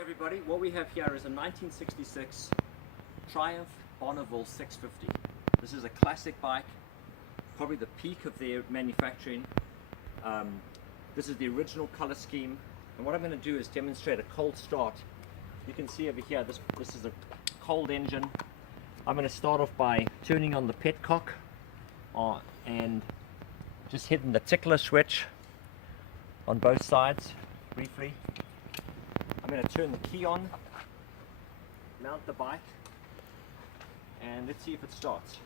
Everybody, what we have here is a 1966 Triumph Bonneville 650. This is a classic bike, probably the peak of their manufacturing. This is the original color scheme, and what I'm going to do is demonstrate a cold start. You can see over here, this is a cold engine. I'm going to start off by turning on the petcock and just hitting the tickler switch on both sides briefly. I'm going to turn the key on, mount the bike, and let's see if it starts.